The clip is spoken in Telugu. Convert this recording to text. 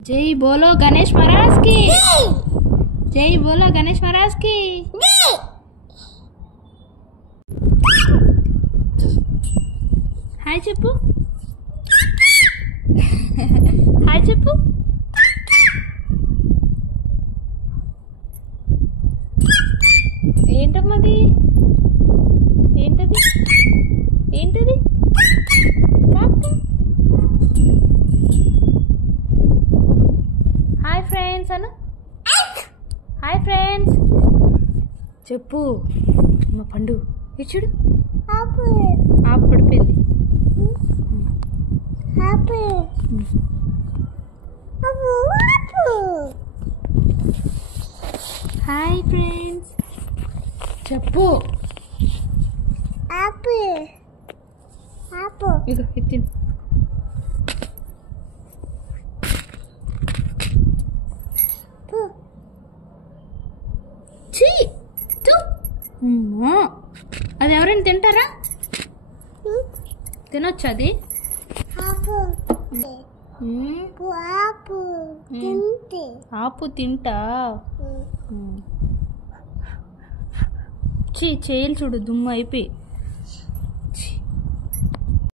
जय बोलो गणेश महाराज की। जय बोलो गणेश महाराज की। हाय చెప్పు। हाय చెప్పు। ఏంటమ్మది? ఏంటది? ఏంటది? హాయ్ ఫ్రెండ్స్ అను। హాయ్ ఫ్రెండ్స్ చెప్పు। మా పండు ఇచ్చుడు ఆపు పడిపోయింది। హాయ్ ఫ్రెండ్స్ చెప్పు। ఇగో ఇచ్చి అది ఎవరైనా తింటారా? తినొచ్చు అది? ఆపు తింటా। చేయాలి చూడు దుమ్ము అయిపోయి।